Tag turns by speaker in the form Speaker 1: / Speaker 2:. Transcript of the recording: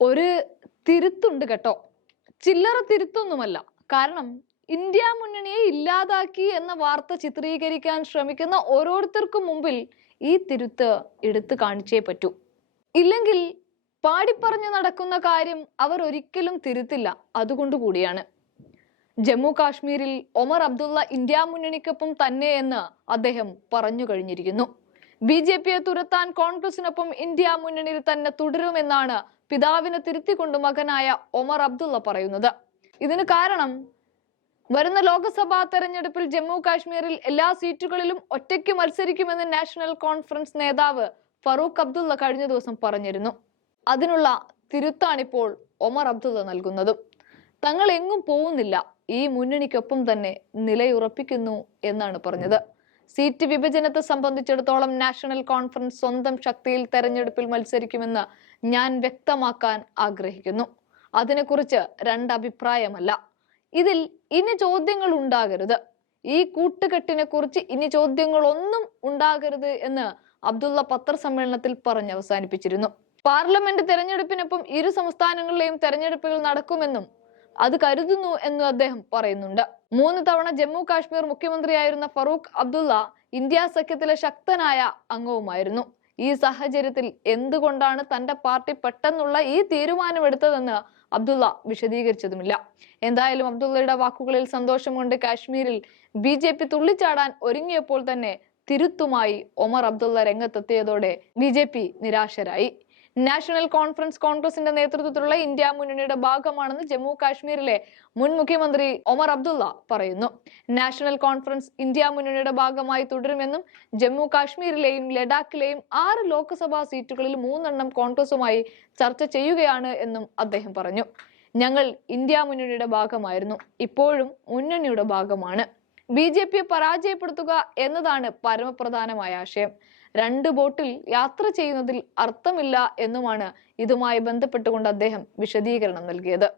Speaker 1: ഒരു തിരുത്തുണ്ട് കേട്ടോ. ചില്ലറ തിരുത്തൊന്നുമല്ല. കാരണം ഇന്ത്യ മുന്നണിയെ ഇല്ലാതാക്കി എന്ന വാർത്ത ചിത്രീകരിക്കാൻ ശ്രമിക്കുന്ന ഓരോരുത്തർക്കും മുമ്പിൽ ഈ തിരുത്ത് എടുത്തു കാണിച്ചേ പറ്റൂ. ഇല്ലെങ്കിൽ പാടിപ്പറഞ്ഞു നടക്കുന്ന കാര്യം അവർ ഒരിക്കലും തിരുത്തില്ല. അതുകൊണ്ട് കൂടിയാണ്. ജമ്മു കാശ്മീരിൽ ഒമർ അബ്ദുള്ള ഇന്ത്യ മുന്നണിക്കൊപ്പം തന്നെ എന്ന് അദ്ദേഹം പറഞ്ഞു കഴിഞ്ഞിരിക്കുന്നു. ബി ജെ പിയെ തുരത്താൻ കോൺഗ്രസിനൊപ്പം ഇന്ത്യ മുന്നണിയിൽ തന്നെ തുടരുമെന്നാണ് പിതാവിനെ തിരുത്തിക്കൊണ്ട് മകനായ ഒമർ അബ്ദുള്ള പറയുന്നത്. ഇതിന് കാരണം വരുന്ന ലോക്സഭാ തെരഞ്ഞെടുപ്പിൽ ജമ്മു കാശ്മീരിൽ എല്ലാ സീറ്റുകളിലും ഒറ്റയ്ക്ക് മത്സരിക്കുമെന്ന് നാഷണൽ കോൺഫറൻസ് നേതാവ് ഫറൂഖ് അബ്ദുള്ള കഴിഞ്ഞ ദിവസം പറഞ്ഞിരുന്നു. അതിനുള്ള തിരുത്താണിപ്പോൾ ഒമർ അബ്ദുള്ള നൽകുന്നതും. തങ്ങൾ എങ്ങും പോകുന്നില്ല. ഈ മുന്നണിക്കൊപ്പം തന്നെ നിലയുറപ്പിക്കുന്നു എന്നാണ് പറഞ്ഞത്. സീറ്റ് വിഭജനത്തെ സംബന്ധിച്ചിടത്തോളം നാഷണൽ കോൺഫറൻസ് സ്വന്തം ശക്തിയിൽ തെരഞ്ഞെടുപ്പിൽ മത്സരിക്കുമെന്ന് ഞാൻ വ്യക്തമാക്കാൻ ആഗ്രഹിക്കുന്നു. അതിനെക്കുറിച്ച് രണ്ടഭിപ്രായമല്ല. ഇതിൽ ഇനി ചോദ്യങ്ങൾ ഉണ്ടാകരുത്. ഈ കൂട്ടുകെട്ടിനെ കുറിച്ച് ഇനി ചോദ്യങ്ങളൊന്നും ഉണ്ടാകരുത് എന്ന് അബ്ദുള്ള പത്രസമ്മേളനത്തിൽ പറഞ്ഞ് അവസാനിപ്പിച്ചിരുന്നു പാർലമെന്റ് തെരഞ്ഞെടുപ്പിനൊപ്പം ഇരു സംസ്ഥാനങ്ങളിലെയും തെരഞ്ഞെടുപ്പുകൾ നടക്കുമെന്നും അത് കരുതുന്നു എന്ന് അദ്ദേഹം പറയുന്നുണ്ട്. മൂന്ന് തവണ ജമ്മു കാശ്മീർ മുഖ്യമന്ത്രിയായിരുന്ന ഫറൂഖ് അബ്ദുള്ള ഇന്ത്യ സഖ്യത്തിലെ ശക്തനായ അംഗവുമായിരുന്നു. ഈ സാഹചര്യത്തിൽ എന്തുകൊണ്ടാണ് തന്റെ പാർട്ടി പെട്ടെന്നുള്ള ഈ തീരുമാനമെടുത്തതെന്ന് അബ്ദുള്ള വിശദീകരിച്ചതുമില്ല. എന്തായാലും അബ്ദുള്ളയുടെ വാക്കുകളിൽ സന്തോഷം കൊണ്ട് കാശ്മീരിൽ ബി ജെ പി തുള്ളിച്ചാടാൻ ഒരുങ്ങിയപ്പോൾ തന്നെ തിരുത്തുമായി ഒമർ അബ്ദുള്ള രംഗത്തെത്തിയതോടെ ബി ജെ പി നിരാശരായി. നാഷണൽ കോൺഫറൻസ് കോൺഗ്രസിന്റെ നേതൃത്വത്തിലുള്ള ഇന്ത്യ മുന്നണിയുടെ ഭാഗമാണെന്ന് ജമ്മു കാശ്മീരിലെ മുൻ മുഖ്യമന്ത്രി ഒമർ അബ്ദുള്ള പറയുന്നു. നാഷണൽ കോൺഫറൻസ് ഇന്ത്യ മുന്നണിയുടെ ഭാഗമായി തുടരുമെന്നും ജമ്മു കാശ്മീരിലെയും ലഡാക്കിലെയും ആറ് ലോക്സഭാ സീറ്റുകളിൽ മൂന്നെണ്ണം കോൺഗ്രസുമായി ചർച്ച ചെയ്യുകയാണ് എന്നും അദ്ദേഹം പറഞ്ഞു. ഞങ്ങൾ ഇന്ത്യ മുന്നണിയുടെ ഭാഗമായിരുന്നു. ഇപ്പോഴും മുന്നണിയുടെ ഭാഗമാണ്. ബി ജെ പിയെ പരാജയപ്പെടുത്തുക എന്നതാണ് പരമപ്രധാനമായ ആശയം. രണ്ട് ബോട്ടിൽ യാത്ര ചെയ്യുന്നതിൽ അർത്ഥമില്ല എന്നുമാണ് ഇതുമായി ബന്ധപ്പെട്ടുകൊണ്ട് അദ്ദേഹം വിശദീകരണം നൽകിയത്.